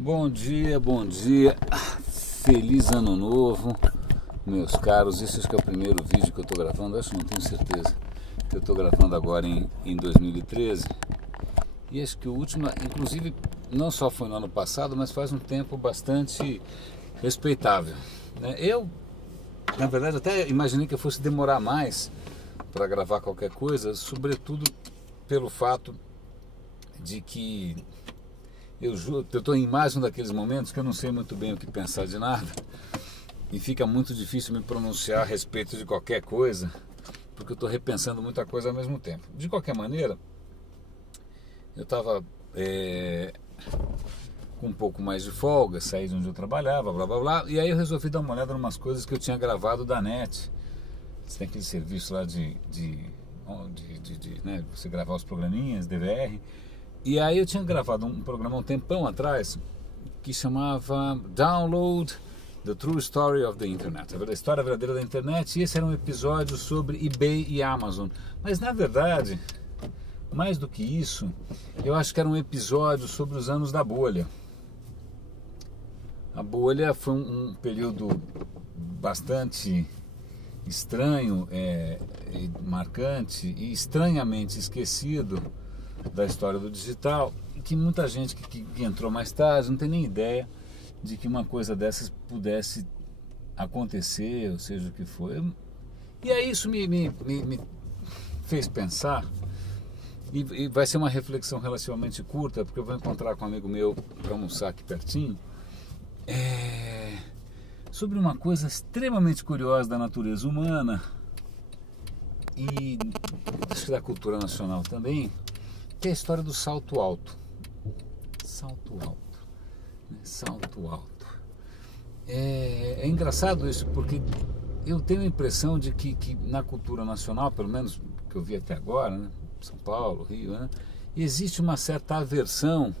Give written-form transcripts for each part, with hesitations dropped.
Bom dia, feliz ano novo, meus caros. Esse acho que é o primeiro vídeo que eu estou gravando, acho que não tenho certeza, que eu estou gravando agora em 2013. E acho que o último, inclusive, não só foi no ano passado, mas faz um tempo bastante respeitável, né? Eu, na verdade, até imaginei que eu fosse demorar mais para gravar qualquer coisa, sobretudo pelo fato de que eu estou em mais um daqueles momentos que eu não sei muito bem o que pensar de nada e fica muito difícil me pronunciar a respeito de qualquer coisa, porque eu estou repensando muita coisa ao mesmo tempo. De qualquer maneira, eu estava com um pouco mais de folga, saí de onde eu trabalhava, blá blá blá, e aí eu resolvi dar uma olhada em umas coisas que eu tinha gravado da NET. Você tem aquele serviço lá de né, você gravar os programinhas, DVR. E aí eu tinha gravado um programa um tempão atrás que chamava Download The True Story of the Internet, a história verdadeira da internet, e esse era um episódio sobre eBay e Amazon. Mas na verdade, mais do que isso, eu acho que era um episódio sobre os anos da bolha. A bolha foi um período bastante estranho, marcante e estranhamente esquecido da história do digital, que muita gente que entrou mais tarde não tem nem ideia de que uma coisa dessas pudesse acontecer, ou seja o que for. E aí isso me fez pensar, e vai ser uma reflexão relativamente curta, porque eu vou encontrar com um amigo meu para almoçar aqui pertinho, sobre uma coisa extremamente curiosa da natureza humana e acho que da cultura nacional também, que é a história do salto alto. Salto alto, né? Salto alto. É engraçado isso, porque eu tenho a impressão de que na cultura nacional, pelo menos que eu vi até agora, né? São Paulo, Rio, né? Existe uma certa aversão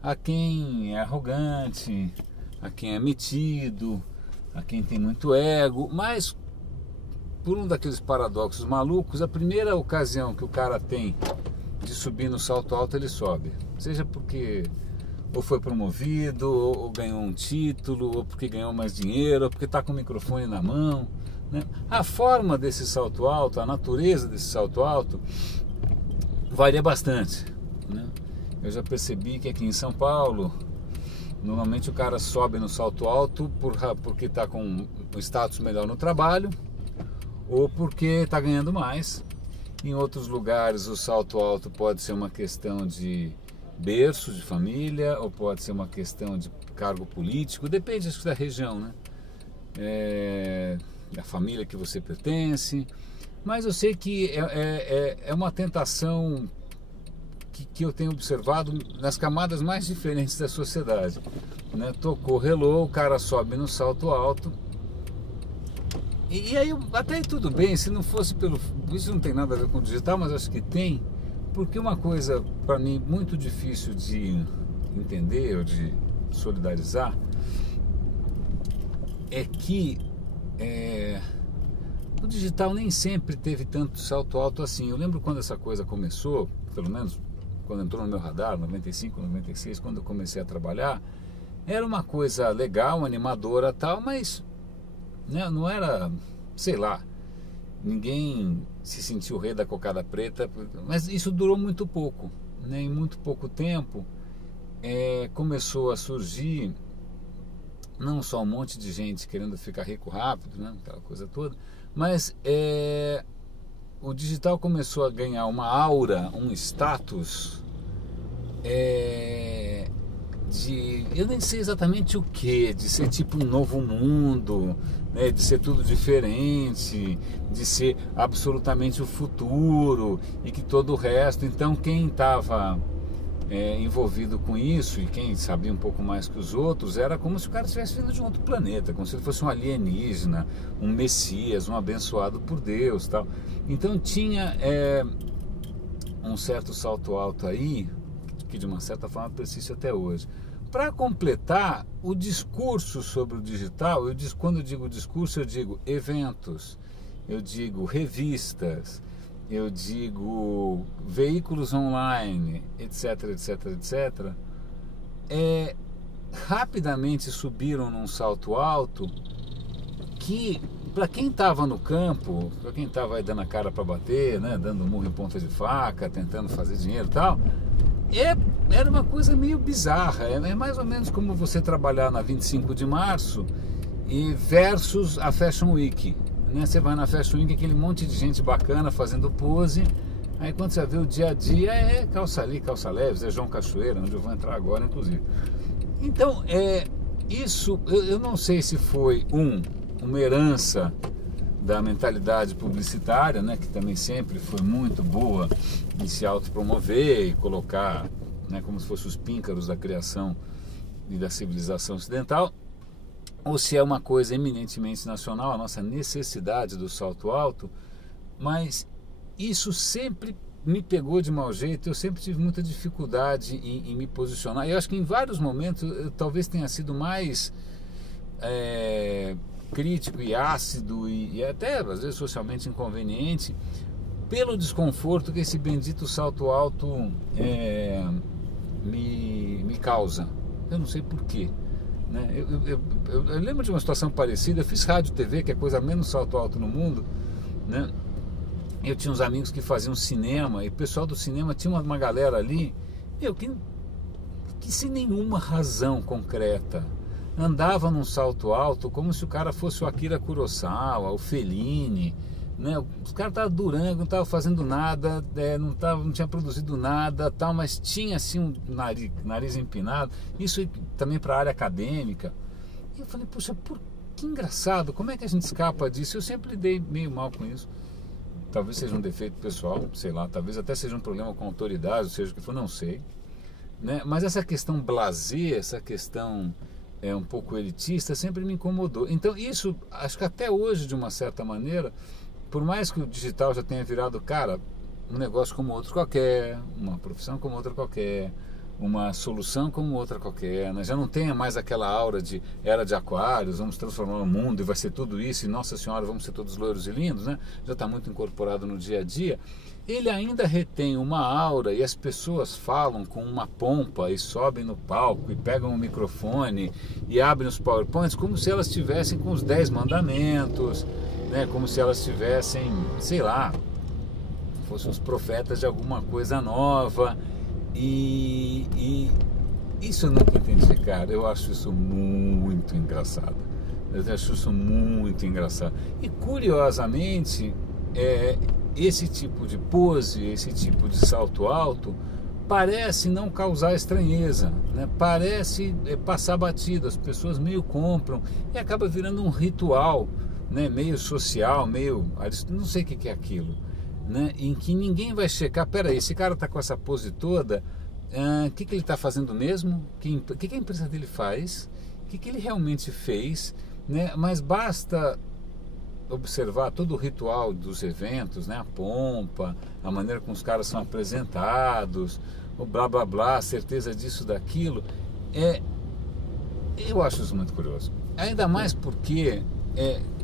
a quem é arrogante, a quem é metido, a quem tem muito ego, mas por um daqueles paradoxos malucos, a primeira ocasião que o cara tem de subir no salto alto, ele sobe, seja porque ou foi promovido, ou ganhou um título, ou porque ganhou mais dinheiro, ou porque está com o microfone na mão, né? A forma desse salto alto, a natureza desse salto alto varia bastante, né? Eu já percebi que aqui em São Paulo, normalmente o cara sobe no salto alto porque está com um status melhor no trabalho, ou porque está ganhando mais. Em outros lugares o salto alto pode ser uma questão de berço, de família, ou pode ser uma questão de cargo político, depende acho, da região, né? Da família que você pertence. Mas eu sei que é uma tentação que eu tenho observado nas camadas mais diferentes da sociedade, né? Tocou, relou, o cara sobe no salto alto. E aí, até aí tudo bem, se não fosse pelo... Isso não tem nada a ver com o digital, mas acho que tem, porque uma coisa, para mim, muito difícil de entender ou de solidarizar é que o digital nem sempre teve tanto salto alto assim. Eu lembro quando essa coisa começou, pelo menos quando entrou no meu radar, 95, 96, quando eu comecei a trabalhar, era uma coisa legal, animadora e tal, mas... não era, sei lá, ninguém se sentiu o rei da cocada preta, mas isso durou muito pouco, né? Em muito pouco tempo começou a surgir não só um monte de gente querendo ficar rico rápido, né? Aquela coisa toda, mas o digital começou a ganhar uma aura, um status eu nem sei exatamente o que, de ser tipo um novo mundo, né, de ser tudo diferente, de ser absolutamente o futuro e que todo o resto. Então quem estava envolvido com isso e quem sabia um pouco mais que os outros, era como se o cara estivesse vindo de um outro planeta, como se ele fosse um alienígena, um messias, um abençoado por Deus, tal. Então tinha um certo salto alto aí, que de uma certa forma persiste até hoje. Para completar, o discurso sobre o digital, quando eu digo discurso, eu digo eventos, eu digo revistas, eu digo veículos online, etc, etc, etc, rapidamente subiram num salto alto que, para quem estava no campo, para quem estava aí dando a cara para bater, né, dando murro em ponta de faca, tentando fazer dinheiro e tal, era uma coisa meio bizarra. É mais ou menos como você trabalhar na 25 de março e versus a Fashion Week, né? Você vai na Fashion Week, aquele monte de gente bacana fazendo pose, aí quando você vê o dia a dia é calça ali, calça leve, é João Cachoeira, onde eu vou entrar agora inclusive. Então, isso eu não sei se foi uma herança da mentalidade publicitária, né, que também sempre foi muito boa em se autopromover e colocar, né, como se fossem os píncaros da criação e da civilização ocidental, ou se é uma coisa eminentemente nacional, a nossa necessidade do salto alto, mas isso sempre me pegou de mau jeito, eu sempre tive muita dificuldade em me posicionar. Eu acho que em vários momentos eu talvez tenha sido mais crítico e ácido e até às vezes socialmente inconveniente pelo desconforto que esse bendito salto alto me causa. Eu não sei porquê, né? Eu lembro de uma situação parecida. Eu fiz rádio e TV, que é a coisa menos salto alto no mundo, né? Eu tinha uns amigos que faziam cinema e o pessoal do cinema tinha uma galera ali que sem nenhuma razão concreta andava num salto alto como se o cara fosse o Akira Kurosawa, o Fellini, né? Os caras estavam durando, não estavam fazendo nada, não tinha produzido nada, tal, mas tinha assim um nariz empinado. Isso também para a área acadêmica. E eu falei, poxa, que engraçado, como é que a gente escapa disso? Eu sempre lidei meio mal com isso. Talvez seja um defeito pessoal, sei lá, talvez até seja um problema com a autoridade, ou seja o que for, não sei, né? Mas essa questão blasé, essa questão um pouco elitista, sempre me incomodou. Então isso, acho que até hoje, de uma certa maneira, por mais que o digital já tenha virado, cara, um negócio como outro qualquer, uma profissão como outra qualquer, uma solução como outra qualquer, né? Já não tenha mais aquela aura de era de aquários, vamos transformar o mundo e vai ser tudo isso, e nossa senhora, vamos ser todos loiros e lindos, né? Já está muito incorporado no dia a dia. Ele ainda retém uma aura e as pessoas falam com uma pompa e sobem no palco e pegam o microfone e abrem os PowerPoints como se elas estivessem com os 10 mandamentos, né? Como se elas tivessem, sei lá, fossem os profetas de alguma coisa nova. E isso eu nunca entendi, cara. Eu acho isso muito engraçado. Eu acho isso muito engraçado. E curiosamente, esse tipo de pose, esse tipo de salto alto, parece não causar estranheza, né? Parece passar batido. As pessoas meio compram e acaba virando um ritual, né? Meio social, meio... não sei o que é aquilo, né? Em que ninguém vai checar, peraí, esse cara está com essa pose toda, o que ele está fazendo mesmo? O que a empresa dele faz? O que ele realmente fez, né? Mas basta observar todo o ritual dos eventos, né? A pompa, a maneira como os caras são apresentados, o blá blá blá, a certeza disso, daquilo. Eu acho isso muito curioso, ainda mais porque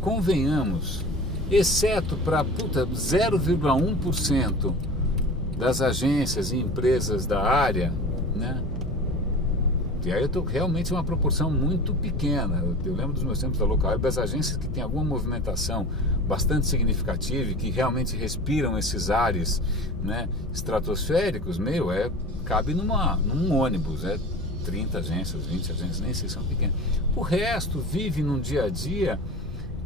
convenhamos, exceto para 0,1% das agências e empresas da área, né? E aí eu estou realmente uma proporção muito pequena. Eu lembro dos meus tempos da local, das agências que tem alguma movimentação bastante significativa e que realmente respiram esses ares, né, estratosféricos, cabe num ônibus, 30 agências, 20 agências, nem sei se são pequenas. O resto vive num dia a dia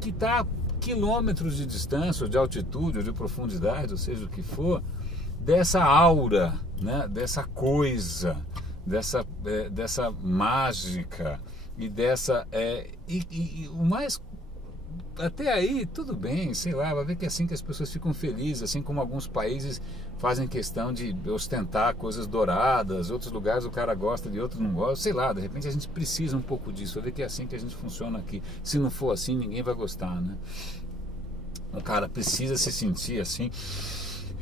que está quilômetros de distância, ou de altitude, ou de profundidade, ou seja o que for, dessa aura, né, dessa coisa, dessa mágica e dessa... e o mais... Até aí, tudo bem, sei lá, vai ver que é assim que as pessoas ficam felizes, assim como alguns países fazem questão de ostentar coisas douradas, outros lugares o cara gosta de outros não gosta, sei lá, de repente a gente precisa um pouco disso, vai ver que é assim que a gente funciona aqui. Se não for assim, ninguém vai gostar, né? O cara precisa se sentir assim,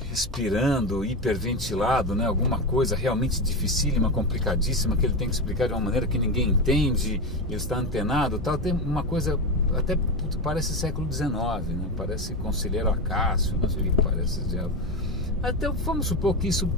respirando, hiperventilado, né? Alguma coisa realmente dificílima, complicadíssima, que ele tem que explicar de uma maneira que ninguém entende, ele está antenado, tal. Tem uma coisa, até parece século XIX, né? Parece Conselheiro Acácio, não sei o que parece esse diabo. Até vamos supor que isso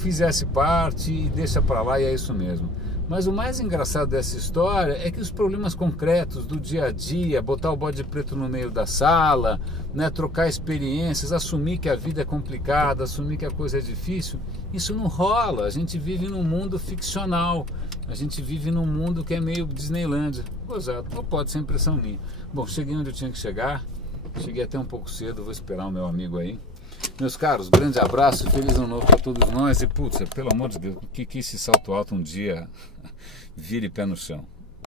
fizesse parte e deixa para lá e é isso mesmo. Mas o mais engraçado dessa história é que os problemas concretos do dia a dia, botar o bode preto no meio da sala, né, trocar experiências, assumir que a vida é complicada, assumir que a coisa é difícil, isso não rola. A gente vive num mundo ficcional, a gente vive num mundo que é meio Disneylândia. Gozado, ou pode ser impressão minha. Bom, cheguei onde eu tinha que chegar, cheguei até um pouco cedo, vou esperar o meu amigo aí. Meus caros, grande abraço, feliz ano novo para todos nós e putz, pelo amor de Deus, que esse salto alto um dia vire pé no chão.